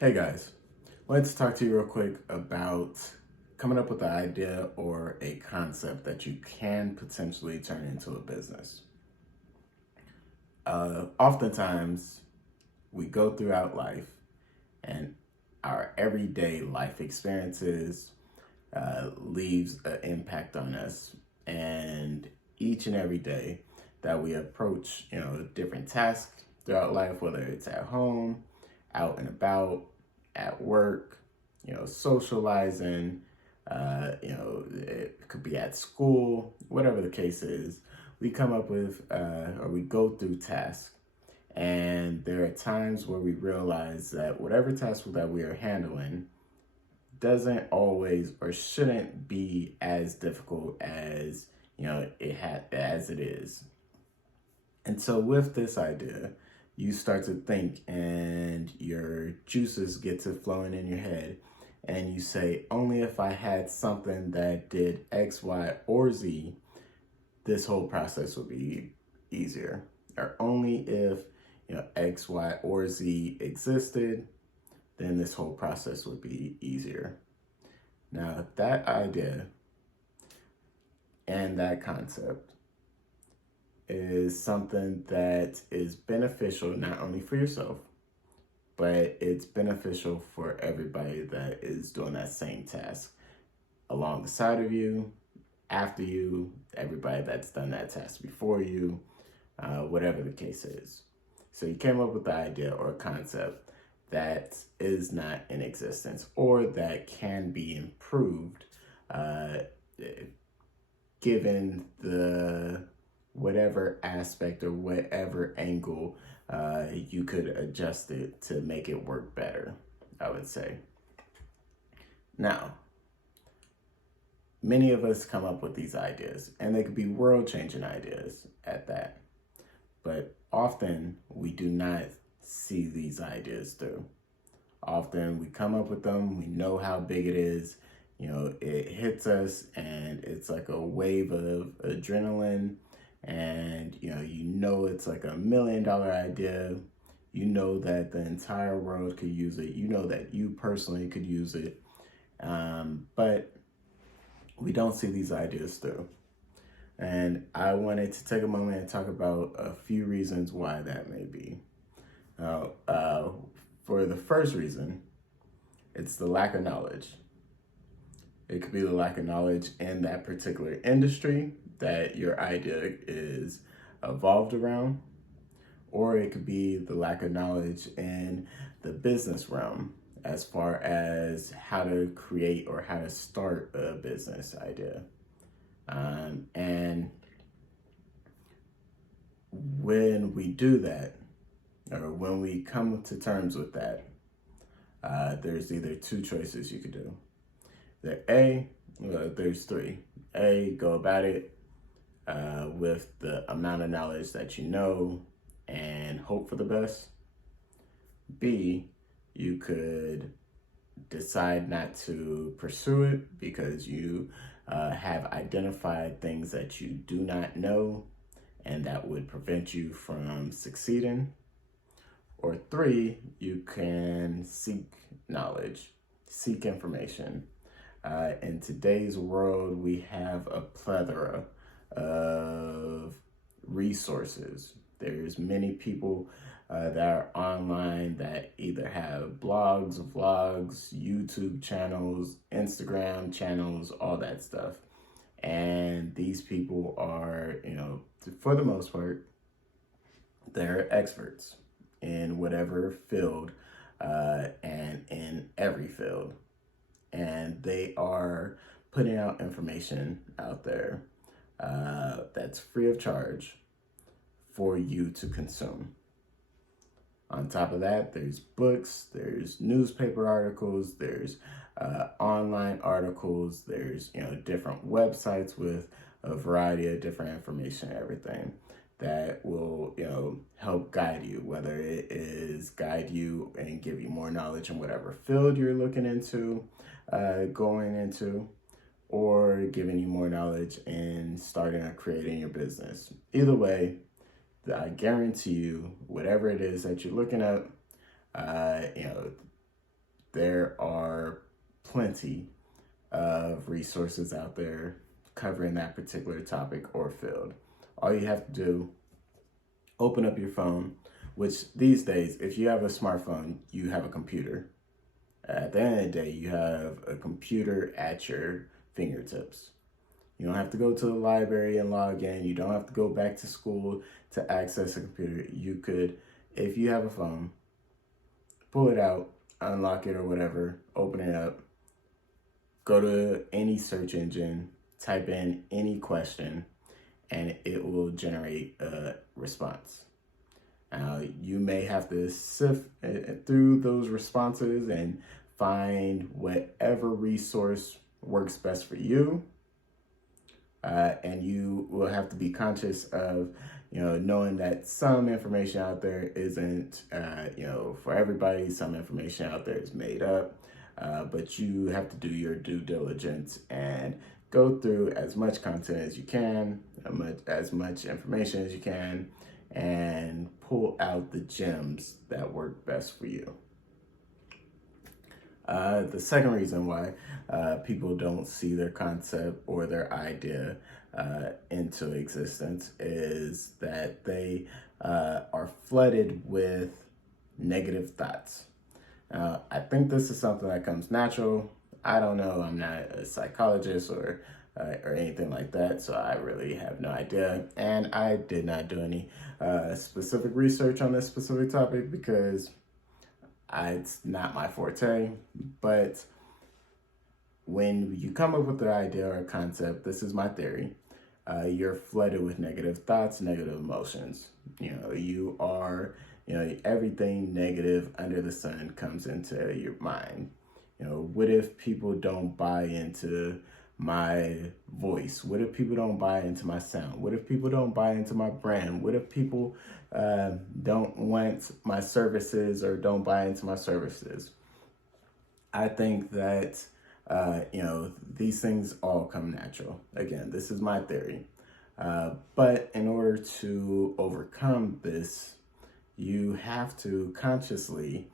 Hey guys, wanted to talk to you real quick about coming up with an idea or a concept that you can potentially turn into a business. Oftentimes, we go throughout life and our everyday life experiences leaves an impact on us. And each and every day that we approach, different tasks throughout life, whether it's at home, out and about, at work, socializing, it could be at school, whatever the case is, we come up with, or we go through tasks. And there are times where we realize that whatever task that we are handling doesn't always or shouldn't be as difficult as as it is. And so with this idea, you start to think and your juices get to flowing in your head. And you say, only if I had something that did X, Y, or Z, this whole process would be easier. Or only if, X, Y, or Z existed, then this whole process would be easier. Now, that idea and that concept is something that is beneficial not only for yourself, but it's beneficial for everybody that is doing that same task along the side of you, after you, everybody that's done that task before you, whatever the case is. So you came up with the idea or a concept that is not in existence or that can be improved uh, given the whatever aspect or whatever angle you could adjust it to make it work better, I would say. Now, many of us come up with these ideas, and they could be world changing ideas at that. But often we do not see these ideas through. Often we come up with them, we know how big it is, it hits us, and it's like a wave of adrenaline, and it's like $1 million idea. You know that the entire world could use it. You know that you personally could use it. But we don't see these ideas through. And I wanted to take a moment and talk about a few reasons why that may be. For the first reason, it's the lack of knowledge. It could be the lack of knowledge in that particular industry that your idea is evolved around, or it could be the lack of knowledge in the business realm as far as how to create or how to start a business idea. And when we do that, or when we come to terms with that, there's either two choices you could do. There's three. A, go about it with the amount of knowledge that you know and hope for the best. B, you could decide not to pursue it because you have identified things that you do not know and that would prevent you from succeeding. Or three, you can seek knowledge, seek information. In today's world, we have a plethora of resources. There's many people that are online that either have blogs, vlogs, YouTube channels, Instagram channels, all that stuff. And these people are, for the most part, they're experts in whatever field and in every field. And they are putting out information out there that's free of charge for you to consume. On top of that, there's books, there's newspaper articles, there's online articles, there's different websites with a variety of different information and everything that will help guide you, whether it is guide you and give you more knowledge in whatever field you're looking into, going into, or giving you more knowledge in starting or creating your business. Either way, I guarantee you, whatever it is that you're looking at, there are plenty of resources out there covering that particular topic or field. All you have to do, open up your phone, which these days, if you have a smartphone, you have a computer. At the end of the day, you have a computer at your fingertips. You don't have to go to the library and log in. You don't have to go back to school to access a computer. You could, if you have a phone, pull it out, unlock it or whatever, open it up, go to any search engine, type in any question, and it will generate a response. Now, you may have to sift through those responses and find whatever resource works best for you. And you will have to be conscious of, knowing that some information out there isn't, for everybody. Some information out there is made up, but you have to do your due diligence and go through as much content as you can, as much information as you can, and pull out the gems that work best for you. The second reason why people don't see their concept or their idea into existence is that they are flooded with negative thoughts. I think this is something that comes natural. I don't know. I'm not a psychologist or anything like that, so I really have no idea. And I did not do any specific research on this specific topic because it's not my forte. But when you come up with an idea or a concept, this is my theory, you're flooded with negative thoughts, negative emotions. You are, everything negative under the sun comes into your mind. What if people don't buy into my voice? What if people don't buy into my sound? What if people don't buy into my brand? What if people don't want my services or don't buy into my services? I think that, these things all come natural. Again, this is my theory. But in order to overcome this, you have to consciously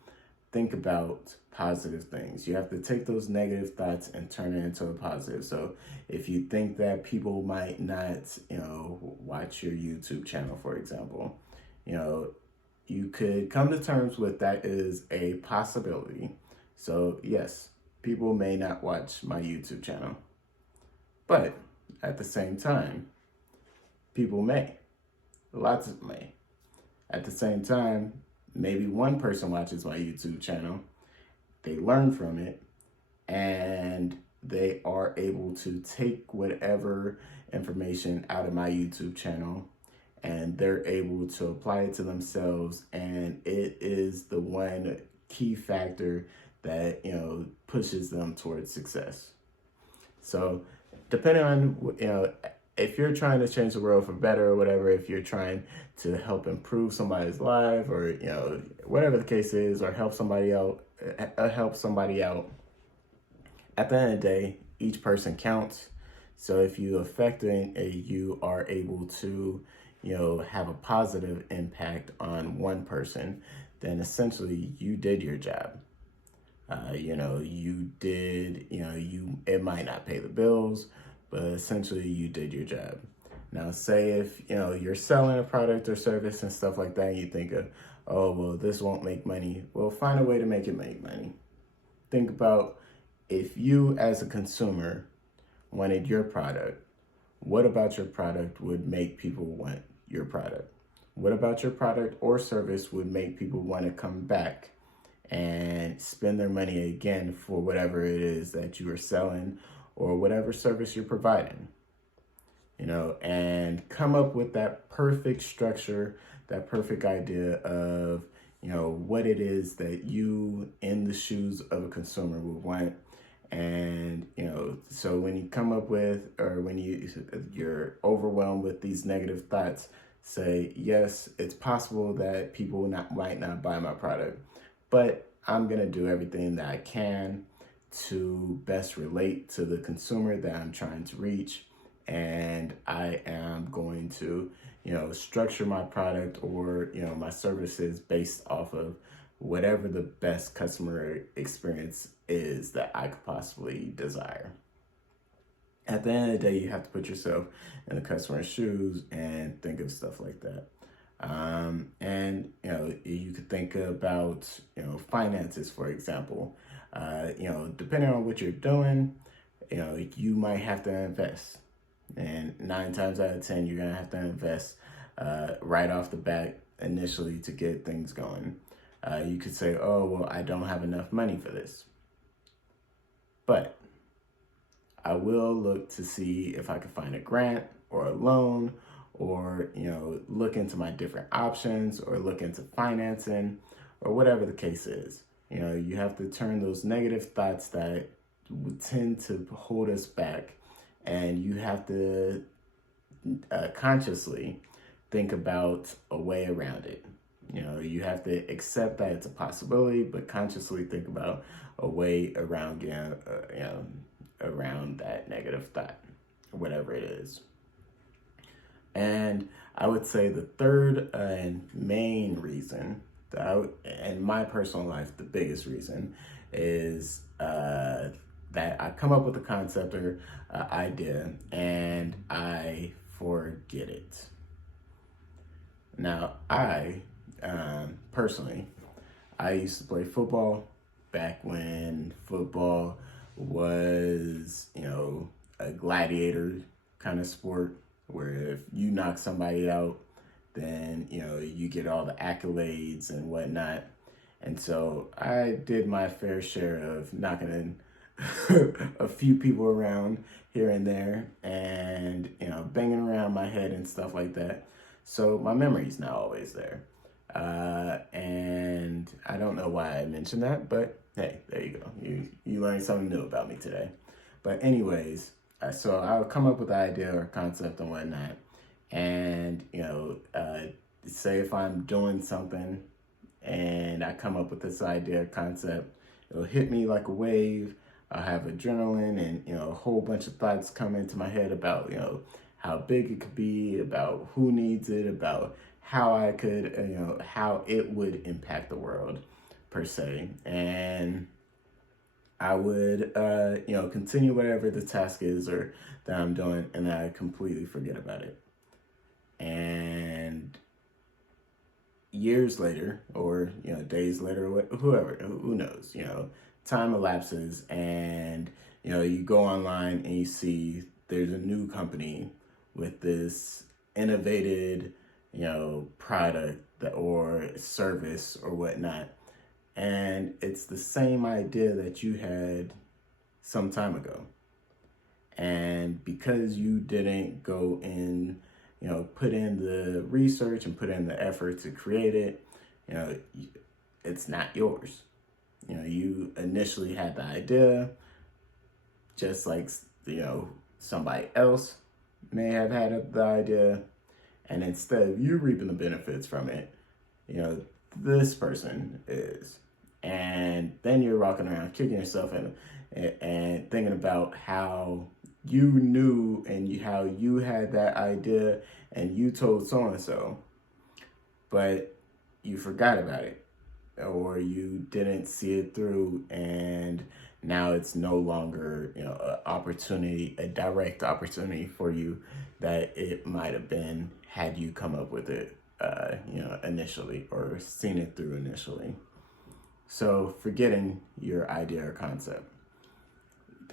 think about positive things. You have to take those negative thoughts and turn it into a positive. So if you think that people might not, watch your YouTube channel, for example, you could come to terms with that is a possibility. So yes, people may not watch my YouTube channel, but at the same time, people may. Lots of may. At the same time, maybe one person watches my YouTube channel, they learn from it, and they are able to take whatever information out of my YouTube channel and they're able to apply it to themselves. And it is the one key factor that, pushes them towards success. So depending on, if you're trying to change the world for better or whatever, if you're trying to help improve somebody's life or, whatever the case is, or help somebody out, at the end of the day, each person counts. So if you you are able to, have a positive impact on one person, then essentially you did your job. It might not pay the bills, but essentially you did your job. Now, say if, you're selling a product or service and stuff like that, and you think of, oh, well, this won't make money. Well, find a way to make it make money. Think about if you as a consumer wanted your product, what about your product would make people want your product? What about your product or service would make people want to come back and spend their money again for whatever it is that you are selling or whatever service you're providing? And come up with that perfect structure, that perfect idea of, what it is that you in the shoes of a consumer would want. And, so when you come up with, or when you're overwhelmed with these negative thoughts, say, yes, it's possible that people might not buy my product, but I'm going to do everything that I can to best relate to the consumer that I'm trying to reach. And I am going to, structure my product or, my services based off of whatever the best customer experience is that I could possibly desire. At the end of the day, you have to put yourself in the customer's shoes and think of stuff like that. And you could think about finances, for example. Depending on what you're doing, you might have to invest, and 9 times out of 10, you're gonna have to invest right off the bat initially to get things going. You could say, "Oh, well, I don't have enough money for this," but I will look to see if I can find a grant or a loan, or look into my different options, or look into financing, or whatever the case is. You have to turn those negative thoughts that would tend to hold us back, and you have to consciously think about a way around it. You have to accept that it's a possibility, but consciously think about a way around around that negative thought, whatever it is. And I would say the third and main reason, in my personal life, the biggest reason is that I come up with a concept or idea and I forget it. Now, I personally, I used to play football back when football was, a gladiator kind of sport, where if you knock somebody out, then, you get all the accolades and whatnot. And so I did my fair share of knocking in a few people around here and there, and, banging around my head and stuff like that. So my memory's not always there. And I don't know why I mentioned that, but hey, there you go. You learned something new about me today. But anyways, so I'll come up with an idea or concept and whatnot. And, say if I'm doing something and I come up with this idea or concept, it'll hit me like a wave. I'll have adrenaline and, a whole bunch of thoughts come into my head about, how big it could be, about who needs it, about how I could, how it would impact the world per se. And I would, continue whatever the task is or that I'm doing, and then I completely forget about it. And years later, or, days later, who knows, time elapses, and, you go online and you see there's a new company with this innovated, product or service or whatnot. And it's the same idea that you had some time ago. And because you didn't go in, put in the research and put in the effort to create it, it's not yours. You initially had the idea, just like, somebody else may have had the idea, and instead of you reaping the benefits from it, this person is. And then you're walking around kicking yourself and thinking about how you knew and how you had that idea and you told so-and-so, but you forgot about it, or you didn't see it through, and now it's no longer, a direct opportunity for you that it might have been had you come up with it, initially, or seen it through initially. So forgetting your idea or concept.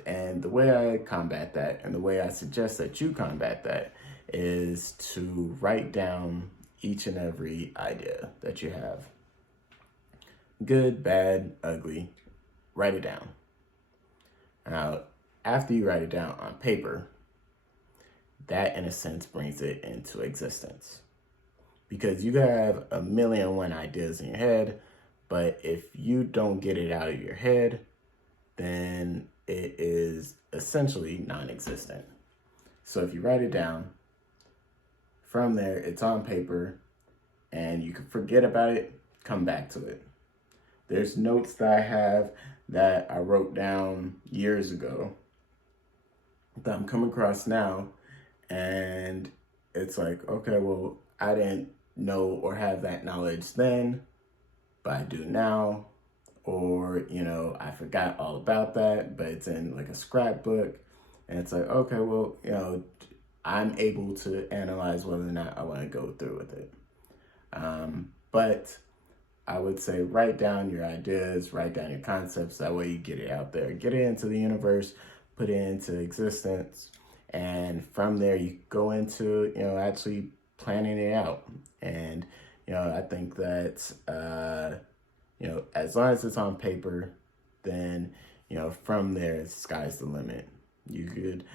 And the way I combat that, and the way I suggest that you combat that, is to write down each and every idea that you have. Good, bad, ugly, write it down. Now, after you write it down on paper, that in a sense brings it into existence. Because you can have 1,000,001 ideas in your head, but if you don't get it out of your head, then it is essentially non-existent. So if you write it down, from there, it's on paper, and you can forget about it, come back to it. There's notes that I have that I wrote down years ago that I'm coming across now, and it's like, okay, well, I didn't know or have that knowledge then, but I do now. Or, I forgot all about that, but it's in like a scrapbook. And it's like, okay, well, I'm able to analyze whether or not I want to go through with it. But I would say write down your ideas, write down your concepts. That way you get it out there, get it into the universe, put it into existence. And from there, you go into, actually planning it out. And, I think that, as long as it's on paper, then, from there, sky's the limit. You could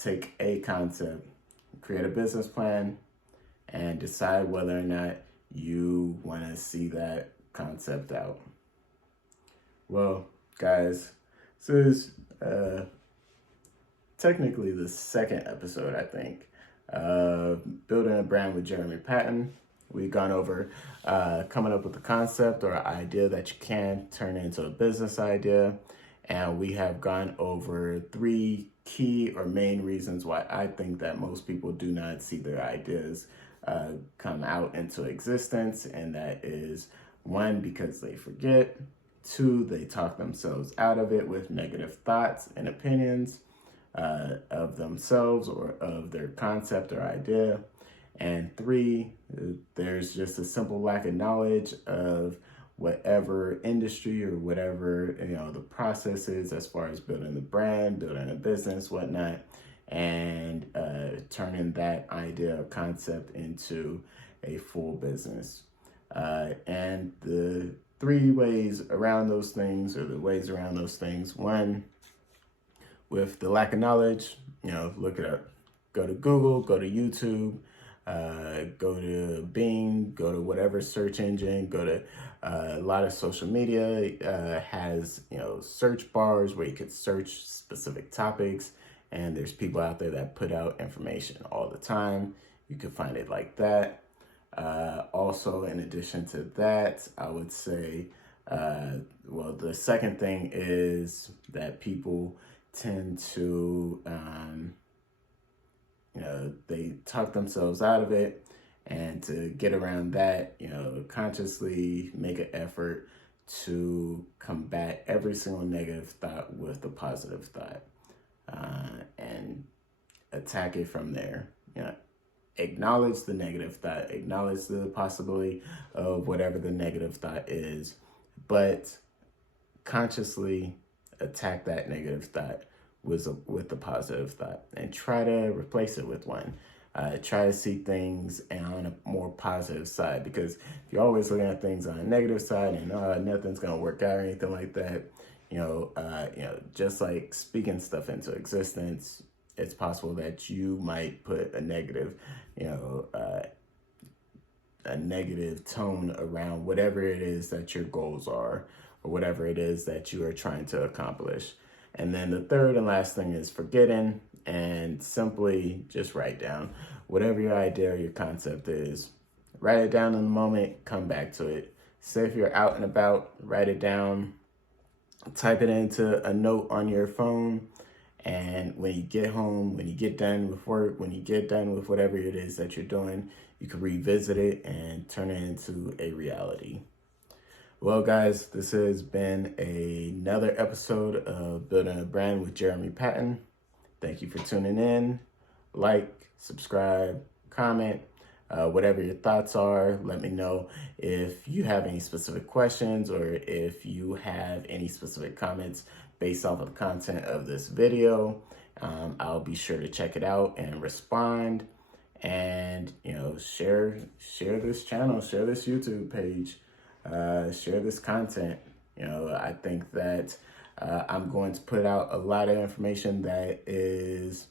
take a concept, create a business plan, and decide whether or not you want to see that concept out. Well, guys, this is technically the second episode, I think, of Building a Brand with Jeremy Patton. We've gone over coming up with a concept or idea that you can turn into a business idea. And we have gone over 3 key or main reasons why I think that most people do not see their ideas come out into existence. And that is 1, because they forget. 2, they talk themselves out of it with negative thoughts and opinions of themselves or of their concept or idea. And 3, there's just a simple lack of knowledge of whatever industry or whatever, the process is as far as building the brand, building a business, whatnot, and turning that idea or concept into a full business. And the 3 ways around those things, or the ways around those things: 1, with the lack of knowledge, look it up. Go to Google, go to YouTube, go to Bing, go to whatever search engine, go to a lot of social media has, search bars where you could search specific topics. And there's people out there that put out information all the time. You could find it like that. Also, in addition to that, I would say, the second thing is that people tend to, they talk themselves out of it. And to get around that, consciously make an effort to combat every single negative thought with a positive thought, and attack it from there. Acknowledge the negative thought, acknowledge the possibility of whatever the negative thought is, but consciously attack that negative thought with a positive thought and try to replace it with one. Try to see things on a more positive side, because if you're always looking at things on a negative side and nothing's gonna work out or anything like that, just like speaking stuff into existence, it's possible that you might put a negative, a negative tone around whatever it is that your goals are or whatever it is that you are trying to accomplish. And then the third and last thing is forgetting, and simply just write down whatever your idea or your concept is. Write it down in the moment, come back to it. Say if you're out and about, write it down, type it into a note on your phone, and when you get home, when you get done with work, when you get done with whatever it is that you're doing, you can revisit it and turn it into a reality. Well, guys, this has been another episode of Building a Brand with Jeremy Patton. Thank you for tuning in. Like, subscribe, comment, whatever your thoughts are. Let me know if you have any specific questions or if you have any specific comments based off of the content of this video. I'll be sure to check it out and respond. And, share this channel, share this YouTube page, share this content. I think that I'm going to put out a lot of information that is,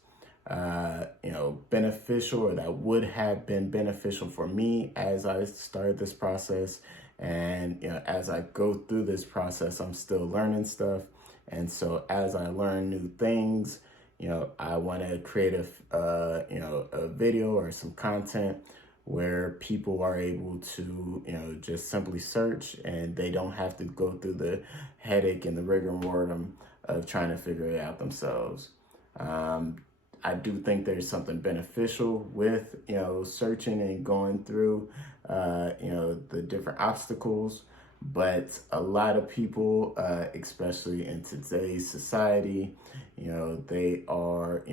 beneficial, or that would have been beneficial for me as I started this process. And, as I go through this process, I'm still learning stuff. And so as I learn new things, I want to create a video or some content where people are able to, just simply search, and they don't have to go through the headache and the rigor mortem of trying to figure it out themselves. I do think there's something beneficial with, searching and going through, the different obstacles. But a lot of people, especially in today's society, they are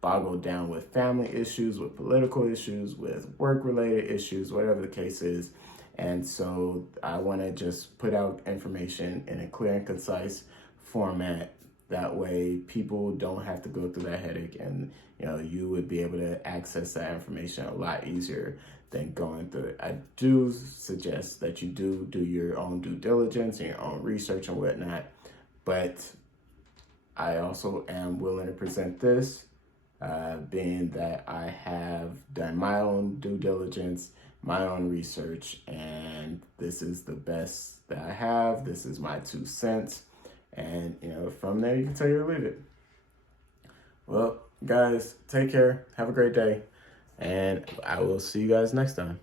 boggled down with family issues, with political issues, with work-related issues, whatever the case is. And so I want to just put out information in a clear and concise format. That way people don't have to go through that headache, and you would be able to access that information a lot easier than going through it. I do suggest that you do your own due diligence and your own research and whatnot, but I also am willing to present this, being that I have done my own due diligence, my own research, and this is the best that I have. This is my 2 cents. And, from there you can take it or leave it. Well, guys, take care. Have a great day. And I will see you guys next time.